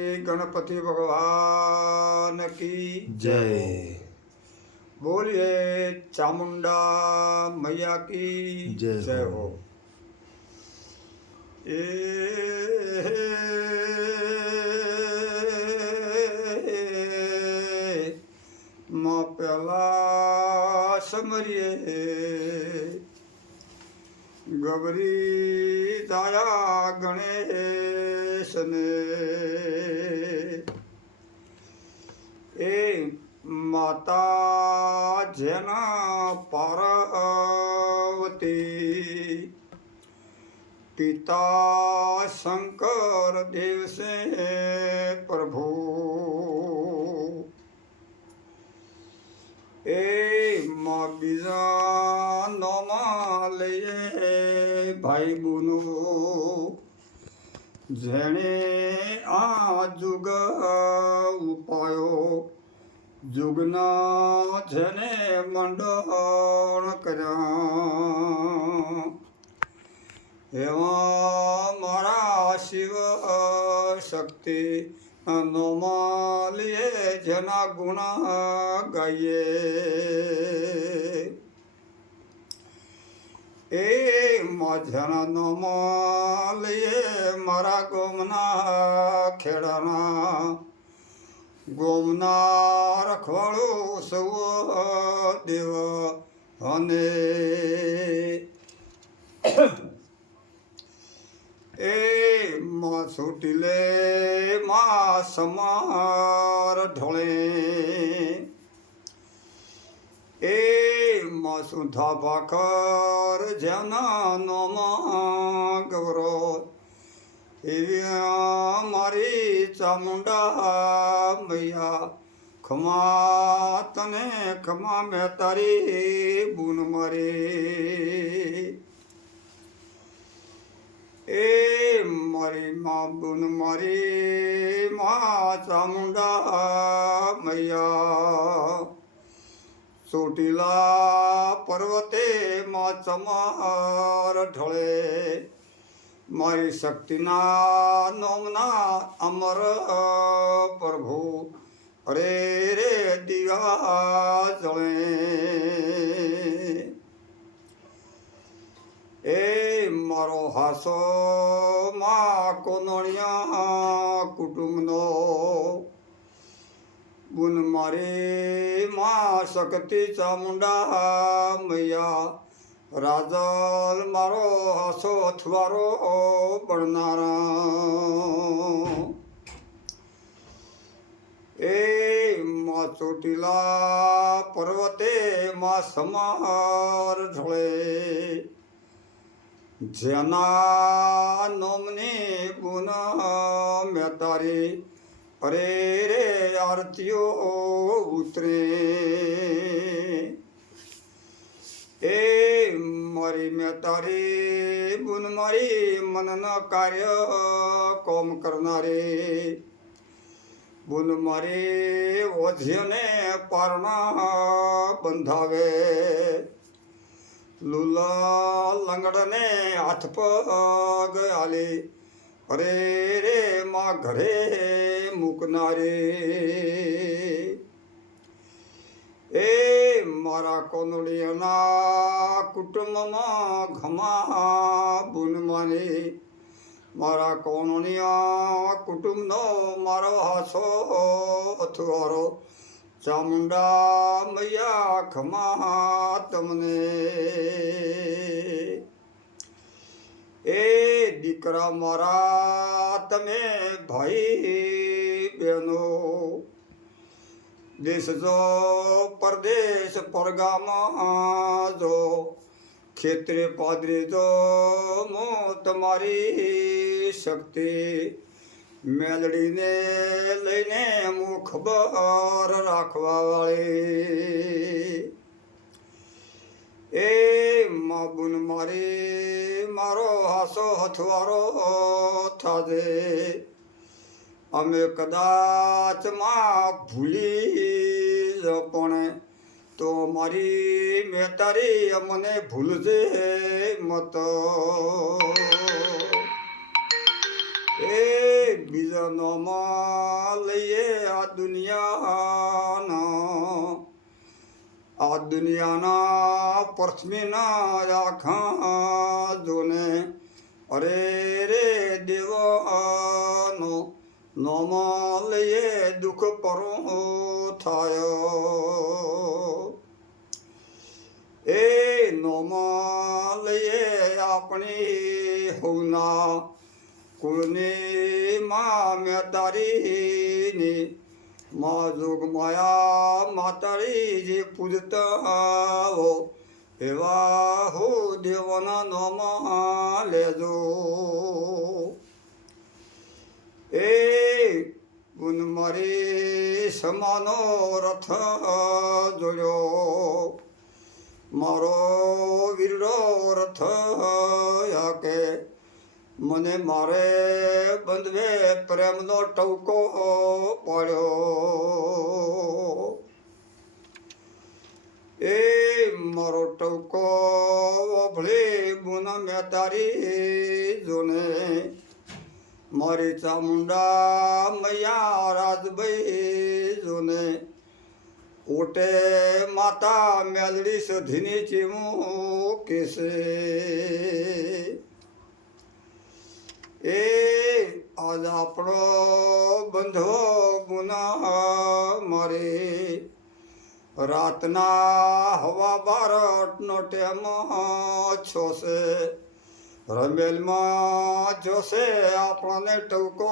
गणपति भगवान की जय। बोलिए चामुंडा मैया की जय जय हो। हो। ए माँ प्याला समरिए गबरी दया गणेश ने ए माता जना पार्वती पिता शंकर देव से प्रभु ए माँ बीजा नोमा ले भाई बुनो जेने आ जुग उपायो जुगना जेने मंडण कर्या एवं मारा शिव शक्ति नोमालिए जना गुण गाइए ए मजना नोमालिए मारा गोमना खेड़ना गोमना रखवाड़ो सौ देव हने ए माँ छोटिले माँ समार ढोले ए माँ सुधा बाकर जना नोमा गौरो मारी चामुंडा मैया खमा तने खमा में तारी बुन मारे ए मारी माँ बुन मारी माँ चामुंडा मैया चोटीला पर्वते माँ चमार ढळे मारी शक्तिना नोमना अमर प्रभु अरे रे दिया जळे ए मारो हासो मा कोनोणिया कुटुंबनो बुन मारे माँ शक्ति चामुंडा मैया राजल मारो हासो अथवारो बननारा ए माँ चोटीला पर्वते माँ समार ढळे जना नोमनी बुन मेतारी अरे रे आरतियो उतरे ए मारी मेतारी बुन मारी मनन कार्य कोम करनारे बुन मारी ओझियोने पारणा बंधावे लूला लंगड़ने हाथ पग आले अरे रे माँ घरे मुकनारे ए मारा कोनड़ियना कुटुंब में घमा बुन माने मारा कोनड़िया कुटुंब नो मारो हासो अथवारो चामुंडा मैया खमा तमने ए दीकरा मारा तमे भाई बहनो देश जो परदेश परगामा जो क्षेत्र पादरी जो मो तुम्हारी शक्ति मेलड़ी ने लईने मु खबर राखवा वाले ए माँ बुन मारी मारो हासो हथवारो थाजे अमे कदाच माँ भूली जपणे तो मारी मेतारी अमने भूलजे मत એ બીજા નોમાં લઈએ આ દુનિયાના પૃથ્વીના આખા જોને અરે રે દેવાનો નોમાં લઈએ દુઃખ પરો થાય એ નોમાં લઈએ આપણી હોના કુળની માં મેતારીની માં જોગ માયા માતારી જે પૂજતા હો એવા હો દેવના નોમાં લેજો એ ગુણ મારી સમાનો રથ જોડ્યો મારો વીરડો રથ કે મને મારે બંધવે પ્રેમનો ટવકો પડ્યો એ મારો ટવકો ઓભળી ગુણ મેં તારી જોને મારી ચામુંડા મૈયા રાજભાઈ જોને ઓટે માતા મેલડી સધીની ચીમું કેસે એ આજ આપણો બંધો ગુના મારે રાતના હવા બારટનો ટેમ છોશે રમેલમાં જોશે આપણને ટવકો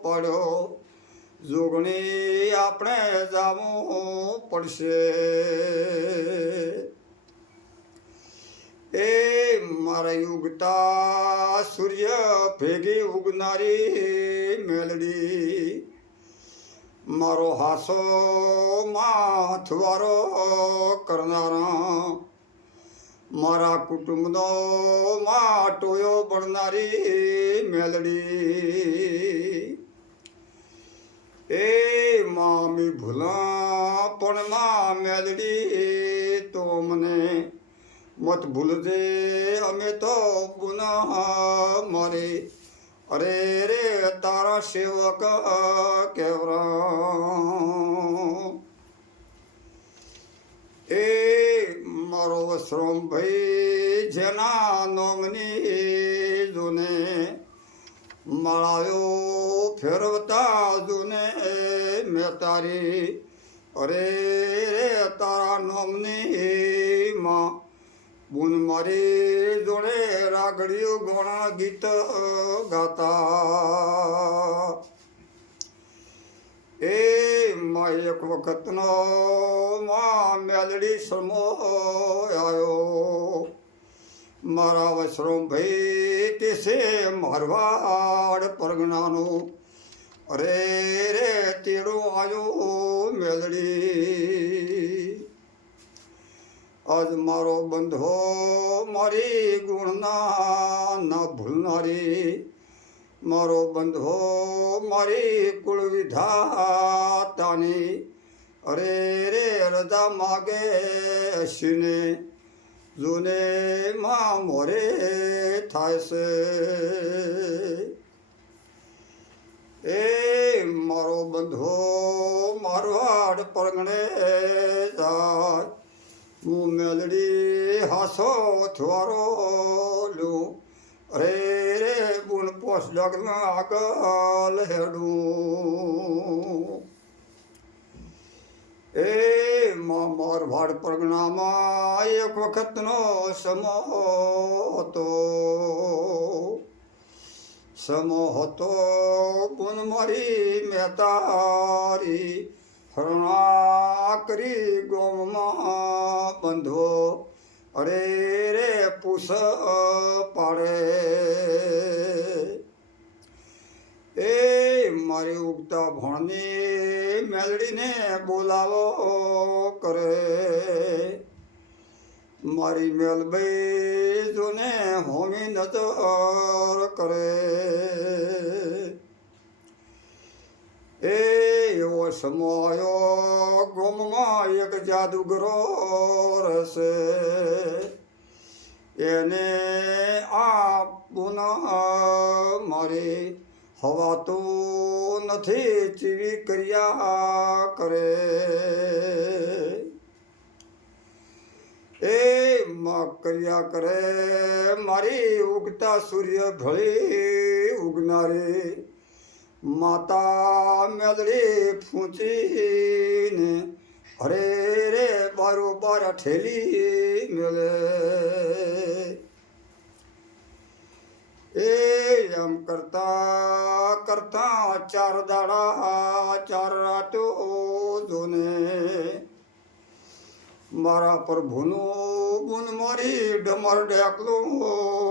પડ્યો જોગણી આપણે જાવું પડશે એ મારા યુગતા સૂર્ય ભેગી ઉગનારી મેલડી મારો હાસો માથવારો કરનારા મારા કુટુંબનો માટોયો બનનારી મેલડી એ મામી ભૂલા પણ માં મેલડી તો મને મત ભૂલજે અમે તો પુનઃ મારી અરે રે તારા સેવક કેવરા એ મારો વસરોમ ભાઈ જેના નોમની જોને માળાયો ફેરવતા જોને મેં તારી અરે રે તારા નોમની માં બુન મારી જોડે રાગડીઓ ગોણા ગીત ગાતા એ માં એક વખતનો માં મેલડી સમો આવ્યો મારા વસરોમ ભાઈ તે છે મારવાડ પરગણાનું અરે રે તેડો આવ્યો મેલડી આજ મારો બંધો મારી ગુણના ન ભૂલનારી મારો બંધો મારી કુળ વિધાતાની અરે રે રજા માગે હસીને જોને માં મોરે થાય છે એ મારો બંધો મારવાડ પરગણે જાય હું મેલડી હાસો થવારો લું અરે રે બુન પોસ લગ્ન આગળ હેડું એ મારવાડ પરગણામાં એક વખતનો સમો હતો બુન મારી મહેતારી હરણા કરી ગોમમાં બંધો અરે રે પૂસ પાડે એ મારી ઉગતા ભણની મેલડીને બોલાવો કરે મારી મેલબાઈ જોને હોમી નજર કરે એ એવો સમયો ગોમમાં એક જાદુગરો રહેશે એને આ પુનઃ મારી હવા તો નથી ચીવી કર્યા કરે એ માં કર્યા કરે મારી ઉગતા સૂર્ય ભળી ઉગનારી માતા મેલડી ફૂંચીને અરે રે બારોબાર ઠેલી મેલે એ એમ કરતા કરતા ચાર દાડા ચાર રાતો જોને મારા પ્રભુનું બુન મારી ડમર ડેકલો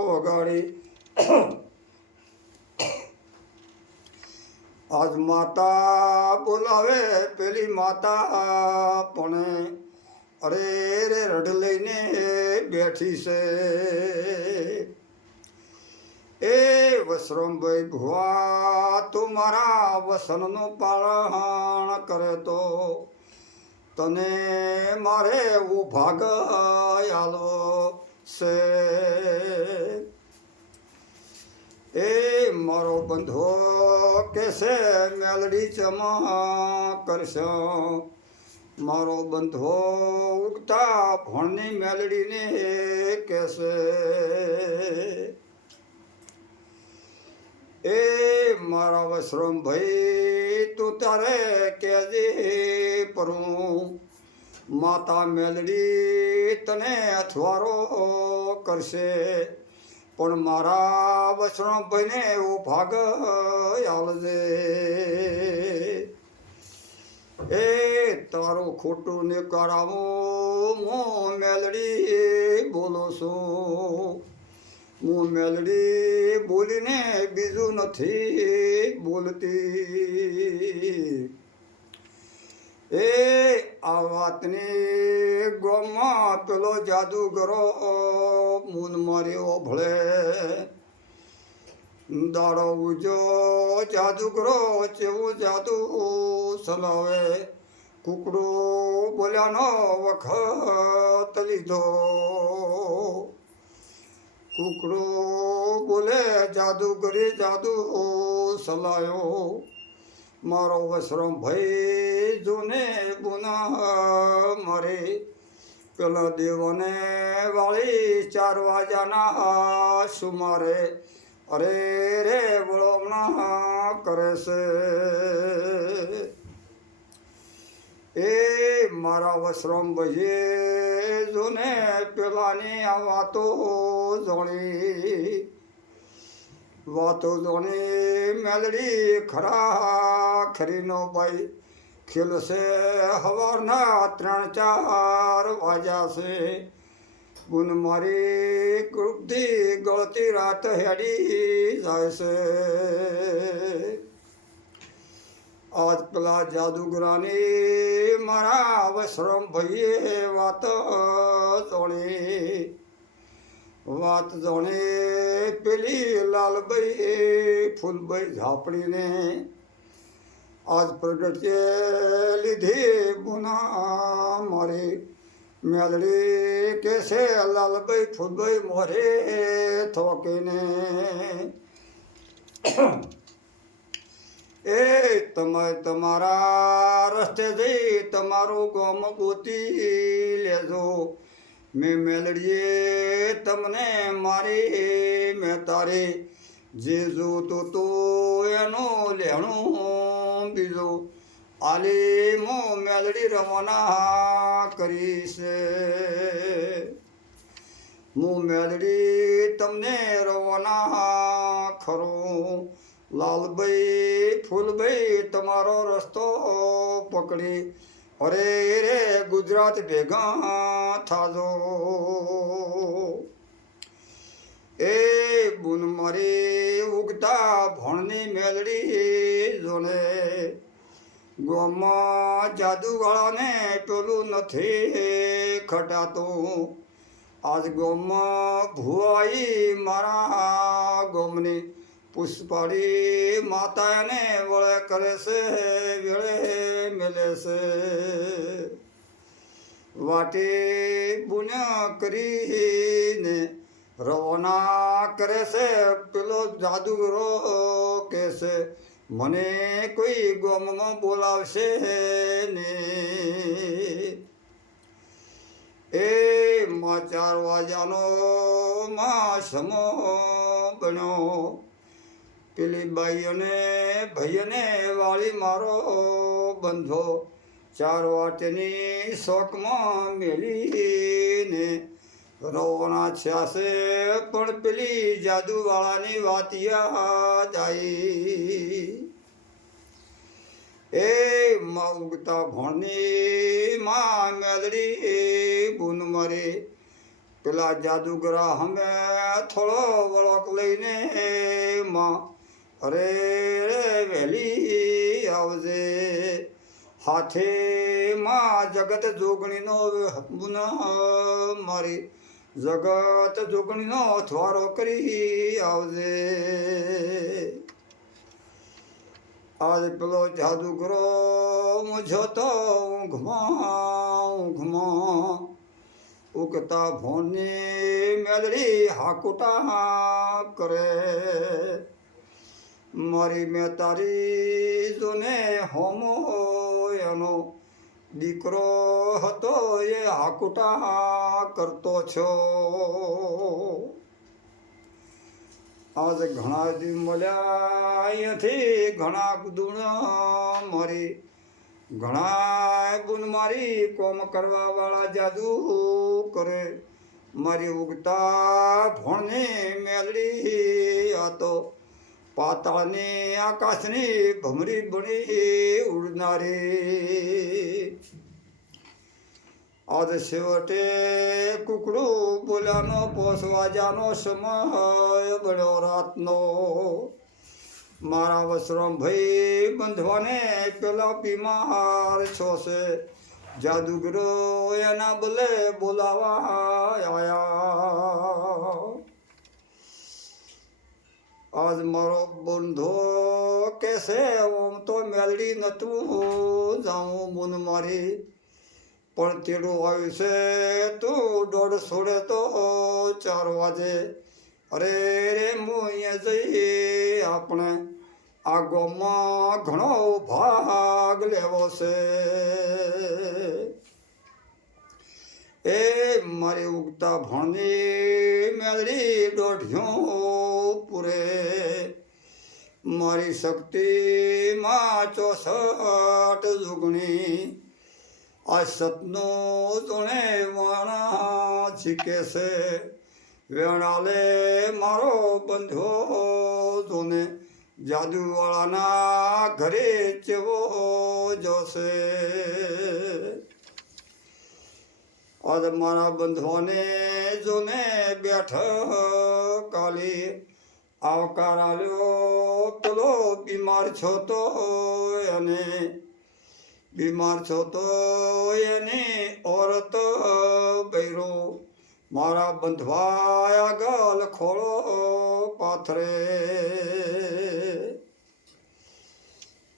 વગાડી આજ માતા બોલાવે પેલી માતા પણ અરે રે રડ લઈને બેઠી છે એ વસરમભાઈ ભુવા તું મારા વસનનું પાલન કરે તો તને મારે એવું ભાગ આલો છે એ મારો બંધો કેસે મેલડી ચમા કરશો મારો બંધો ઉગતા ભણની મેલડીને કેસે એ મારા વસરમ ભાઈ તું તારે કેજે પરું માતા મેલડી તને અથવારો કરશે પણ મારા વસરમ ભાઈને એવું ભાગ આલજે એ તારું ખોટું ને કરાવું હું મેલડી બોલું છું હું મેલડી બોલીને બીજું નથી બોલતી એ આ વાતની ગોમાં પેલો જાદુગરો મૂન માર્યો ભળે દાડો ઉજો જાદુગરો ચેવું જાદુ સલાવે કુકડો બોલ્યાનો વખત લીધો કુકડો બોલે જાદુગરી જાદુ સલાયો મારો વસરમ ભાઈ જોને ગુના મરે પેલા દેવને વાળી 4 વાગ્યાના સુમારે અરે રે વળમણા કરે છે એ મારા વસરમ ભાઈએ જોને પેલાની આ વાતો જોણી મેલડી ખરા ખરીનો ભાઈ ખેલશે સવારના 3-4 વાગ્યા છે ગુન મારી કૃપથી ગળતી રાત હેડી જાય છે આજ પેલા જાદુગરાની મારા વસરમ ભાઈએ વાત જોણી પેલી લાલભાઈ ફૂલભાઈ ઝાપડીને આજ પ્રગટે લીધી ગુના મારી મેલડી કેસે લાલભાઈ ફૂલભાઈ મોરે થોકીને એ તમે તમારા રસ્તે જઈ તમારું ગામ ગોતી લેજો મેં મેલડીએ તમને મારી મેં તારી જે જોતું તું એનું લેણું બીજું આલી મો મેલડી રવાના કરી છે હું મેલડી તમને રવાના ખરું લાલભાઈ ફૂલભાઈ તમારો રસ્તો પકડી અરે રે ગુજરાત ભેગા થાજો એ બુન મારી ઉગતા ભણની મેલડી જોને ગોમાં જાદુવાળાને પેલું નથી ખટાતું આજ ગોમાં ભુવાઈ મારા ગોમની પુષ્પાળી માતા એને વળે કરે છે વેળે મેલે છે વાટે પુણ્ય કરીને રવાના કરે છે પેલો જાદુગરો કહેશે મને કોઈ ગોમમાં બોલાવશે ને એ માં 4 વાગ્યાનો માં સમો બન્યો પેલી બાઈ અને ભાઈને વાળી મારો બંધો 4 વાટની શોકમાં મેલીને રવાના થયા છે પણ પેલી જાદુવાળાની વાત યાદ આવી એ માં ઉગતા ભણની માં મેલડી બુન મારી પેલા જાદુગરા અમે થોડો વળોક લઈને માં અરે વહેલી આવજે હાથે માં જગત જોગણીનો બુન મારી જગત જોગણીનો અથવારો કરી આવજે આજ પેલો જાદુગરો મુજો તો ઊંઘમાં ઉગતા ભોની મેલડી હાકુટા કરે મારી મેં તારી જોને હોમો એનો દીકરો હતો એ હાકુટા કરતો છો આજ ઘણા દી મળ્યા અહીંયાથી ઘણા ગુણ મારી ઘણા ગુણ મારી કોમ કરવા વાળા જાદુ કરે મારી ઉગતા ભણને મેલડી આ તો પાતાળની આકાશની ભમરી બની ઉડનારી આજ છેવટે કુકડું બોલ્યાનો પોસવાજાનો સમય બન્યો રાતનો મારા વસરામ ભાઈ બંધવાને પેલા બીમાર છો છે જાદુગરો એના બોલે બોલાવા આયા આજ મારો બંધો કેસે ઓમ તો મેલડી નતું જાઉં મુન મારી પણ તેડું આવ્યું છે તું દોઢ છોડે તો 4 વાગે અરે રે હું અહીંયા જઈએ આપણે આ ગામમાં ઘણો ભાગ લેવો છે એ મારી ઉગતા ભણની મેલડી દોઢ્યો પૂરે મારી શક્તિમાં 64 જુગણી આ સતનો તોણે વાણા શીખે છે વેણાલે મારો બંધો તોને જાદુવાળાના ઘરે ચેવો જોશે આજ મારા બંધોને જોને બેઠ કાલી આવકાર આલ્યો પેલો બીમાર છો તો અને બીમાર છો તો એની ઓરત બૈરો મારા બંધવા આગળ ખોળો પાથરે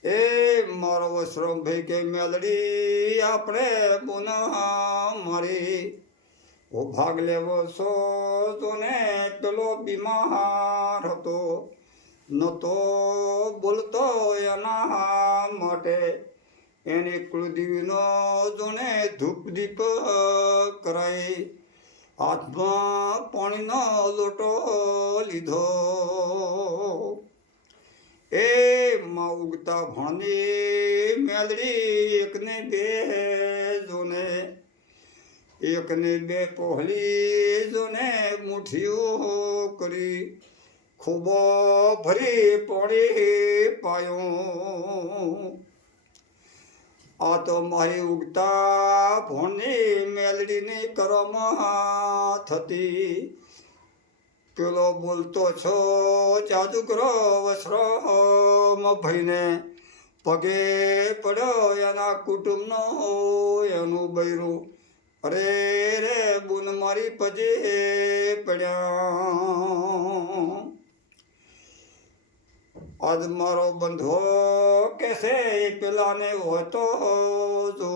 એ મારો વસરમ ભાઈ કે મેલડી આપણે પુનઃ મારી ઓ ભાગ લેવો છો તો ને પેલો બીમાર હતો નતો બોલતો એના માટે એની કુળદેવીનો જોને ધૂપ દીપ કરાઈ હાથમાં પાણીનો લોટો લીધો એ માં ઉગતા ભણની મેલડી એકને બે જોને એકને બે પહોળી જોને મુઠ્ઠીઓ કરી ખૂબ ભરી પાણી પાયો આ તો મારી ઉગતા ભણની મેલડીની કરવામાં થતી પેલો બોલતો છો જાદુગરો વસરામ ભાઈને પગે પડ્યો એના કુટુંબનો એનું બૈરું અરે રે બુન મારી પજે પડ્યા આજ મારો બંધો કેસે પેલાને હોતો જો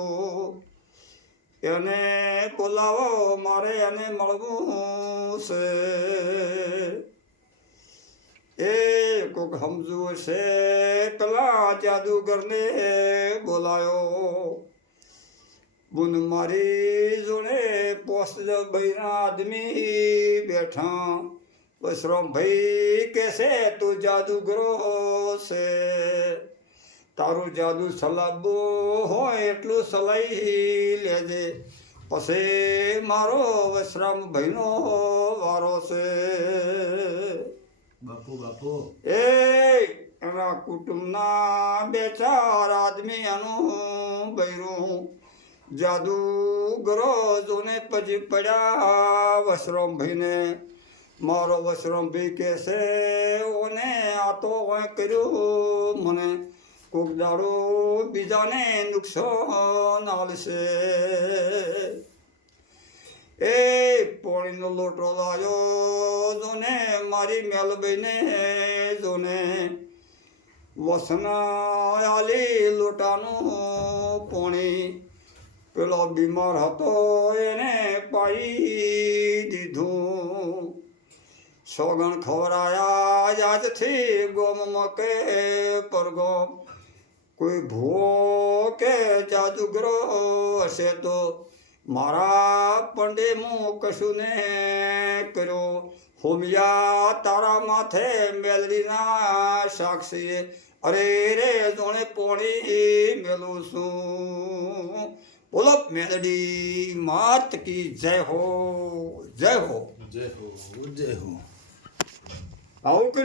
એને બોલાવો મારે એને મળવું છે એ કોક સમજવું છે પેલા જાદુગરને બોલાયો બુન મારી જોડે પોસ્ત બૈરા આદમી બેઠા બસરામ ભાઈ કેસે તું જાદુગરો છે તારું જાદુ સલાબવું હોય એટલું સલાઈ લેજે પછી મારો વસરામ ભાઈનો વારો છે બાપુ બાપુ એ એના કુટુંબના બે ચાર આદમી એનું બૈરું જાદુગરો જોને પછી પડ્યા વસરામ ભાઈને મારો વસરામ ભાઈ કહેશે ઓને આ તો કર્યું મને કોક દાડો બીજાને નુકસાન આવશે એ પોણીનો લોટો લાયો જોને મારી મેલબઈને જોને વસના આલી લોટાનું પોણી પેલો બીમાર હતો એને પાઈ દીધું સોગણ ખવરાયા આજથી ગોમમાં કે પરગોમ કોઈ ભૂવો કે જાદુગરો હશે તો મારા પંડે હું કશું ને કર્યો હોમિયા તારા માથે મેલડીના સાક્ષીએ અરે રે જોણે પોણી મેલું છું બોલો મેલડી માત કી જય હો જય હો જય હો જય હો આવું કર્યું